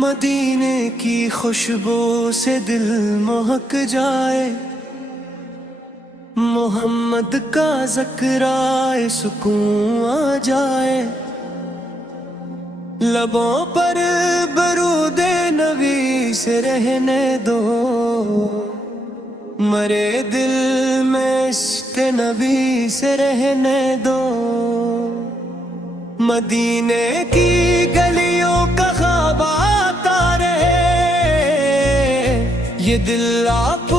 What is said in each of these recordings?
مدینے کی خوشبو سے دل مہک جائے، محمد کا ذکر آئے سکون آ جائے، لبوں پر برود نبی سے رہنے دو، مرے دل میں عشق نبی سے رہنے دو۔ مدینے کی گلیوں کا خواب آتا رہے، یہ دل آپ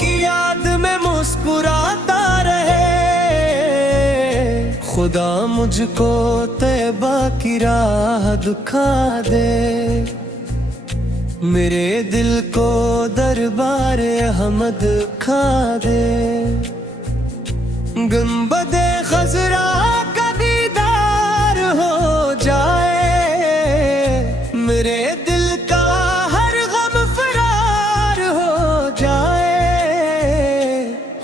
کی یاد میں مسکراتا رہے، خدا مجھ کو طیبہ کی راہ دکھا دے، میرے دل کو دربار احمد کھا دے، گنبد خضرا کا دیدار ہو جائے، میرے دل کا ہر غم فرار ہو جائے،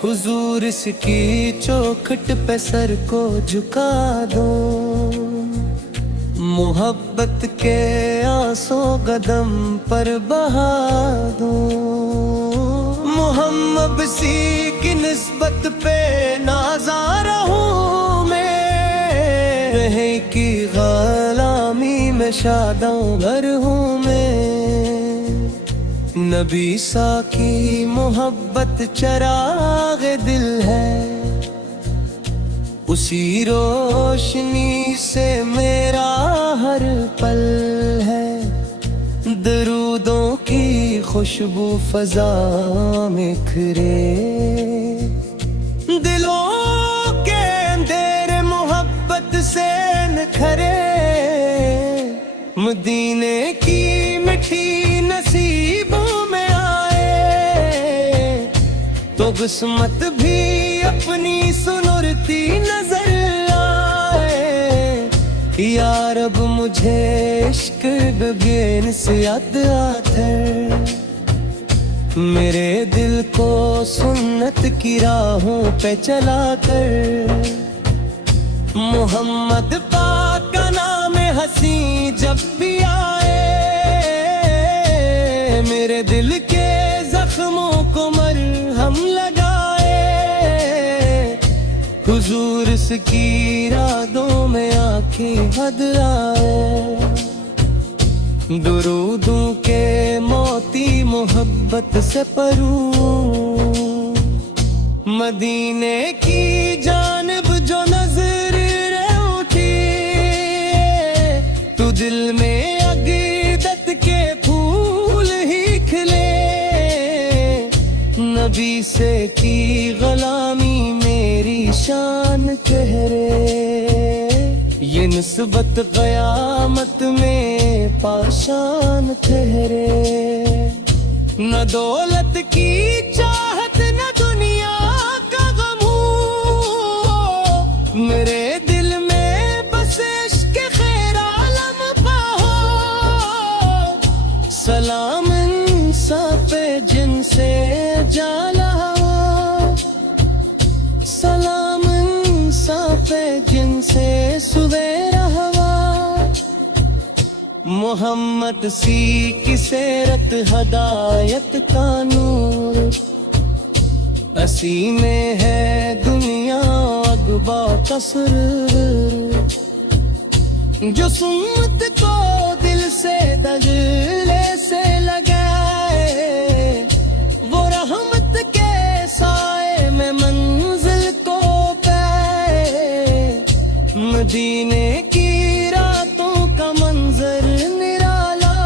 حضور اس کی چوکھٹ پہ سر کو جھکا دو، محبت کے آنسو قدم پر بہا دو، محمد سی کی نسبت پہ نازار ہوں میں، رہے کی غلامی میں شاداں بھر ہوں میں، نبی سا کی محبت چراغ دل ہے، اسی روشنی سے میرا ہر پل ہے، درودوں کی خوشبو فضا میں کھرے، دلوں کے اندھیرے محبت سے نکھرے، مدینے کی مٹھی نصیبوں میں آئے، تو قسمت بھی اپنی سنرتی نظر آئے، یا رب مجھے عشق بے نصیحت آتھر، میرے دل کو سنت کی راہوں پہ چلا کر، محمد پاک کا نام ہنسی جب بھی آئے، میرے دل کے زخموں کو مرہم لگائے، حضور اس کی راتوں میں آنکھیں بھر آئے، درودوں کے موتی محبت سے پروں، مدینے کی جانب جو نظر اٹھی، تو دل میں عقیدت کے پھول ہی کھلے، نبی سے کی غلامی میری شان چہرے، یہ نسبت قیامت میں پاشان ٹھہرے، نہ دولت کی چاہت نہ دنیا کا غم ہو، میرے دل میں بس عشق خیر عالم پاہو، سلام انصاف جن سے جالا ہوا، سلام انصاف جن سے سویرا ہوا، محمد سی کی سیرت ہدایت کا نور، اسی میں ہے دنیا اغبا قصر، جو سنت کو دل سے دجلے سے لگائے، وہ رحمت کے سائے میں منزل کو پائے، مدینے کی راتوں کا منظر نرالا،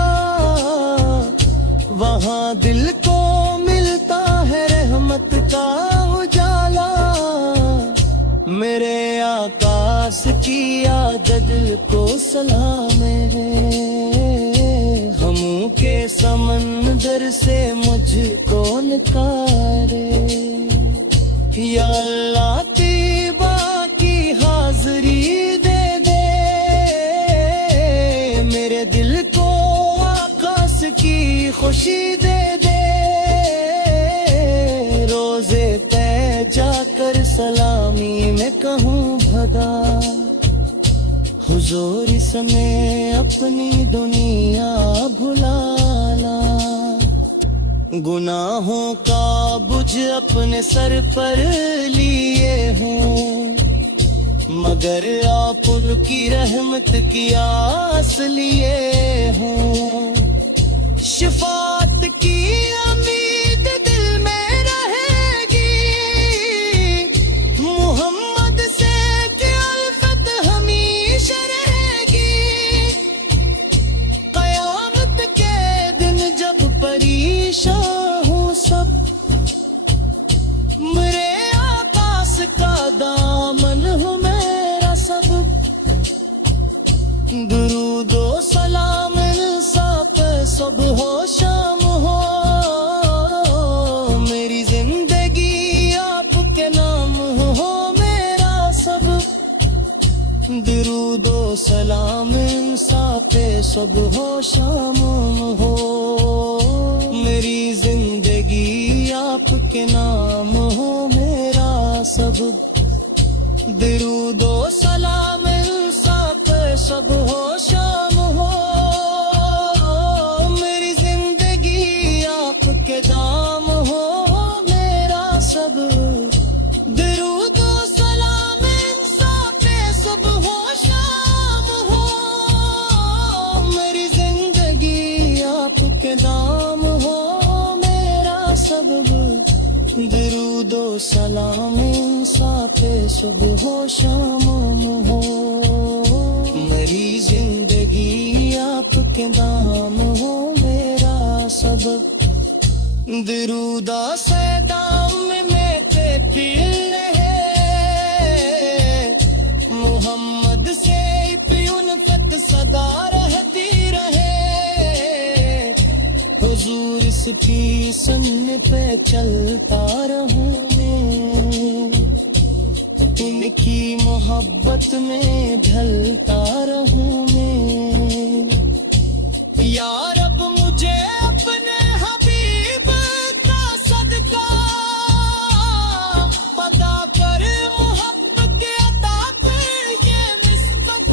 وہاں دل کو ملتا ہے رحمت کا اجالا، میرے آقاس کی عادت کو سلام ہے، غموں کے سمندر سے مجھ کو نکارے، یا اللہ طیبہ کی حاضری دے دے، میرے دل کو آقاس کی خوشی دے دے، روزے پہ جا کر سلامی میں کہوں بھگا، حضور اس میں اپنی دنیا بھلا گناہوں کا بوجھ اپنے سر پر لیے ہوں، مگر آپ ان کی رحمت کی آس لیے ہوں۔ شفاعت کی امید دل میں رہے گی، محمد سے کہ الفت ہمیشہ رہے گی۔ قیامت کے دن جب پریشان ہوں سب، میرے عباس کا دامن ہوں میرا سب۔ درود و سلام انصاف صبح ہو شام ہو، میری زندگی آپ کے نام ہو میرا سب۔ درود و سلام انصاف صبح ہو شام ہو، میری زندگی آپ کے نام ہو میرا سب۔ درود و سلام انصاف سب ہو شام ہو، میری زندگی آپ کے دام ہو میرا سب۔ درود و سلام انصاف سب ہو شام ہو، میری زندگی آپ کے دام ہو میرا سب۔ درود و سلام انصاف صبح و شام ہو، میری زندگی آپ کے نام ہو میرا سبب۔ درود سے دام میں پھر ہے، محمد سے الفت صدا رہتی رہے۔ حضور اس کی سن پہ چلتا رہوں میں، ان کی محبت میں ڈھلتا رہوں میں۔ یا رب مجھے اپنے حبیب کا صدقہ پتا کر، محبت کے عطا کر یہ نسبت۔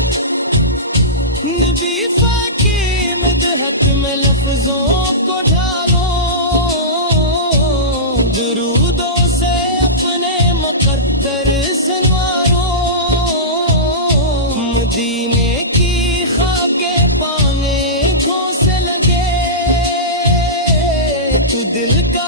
نبی فاکی مدحت میں لفظوں کو ڈھالو، درودوں سے اپنے مقدر سنوارو۔ مدینے کی خاک پانے کھو سے لگے، تو دل کا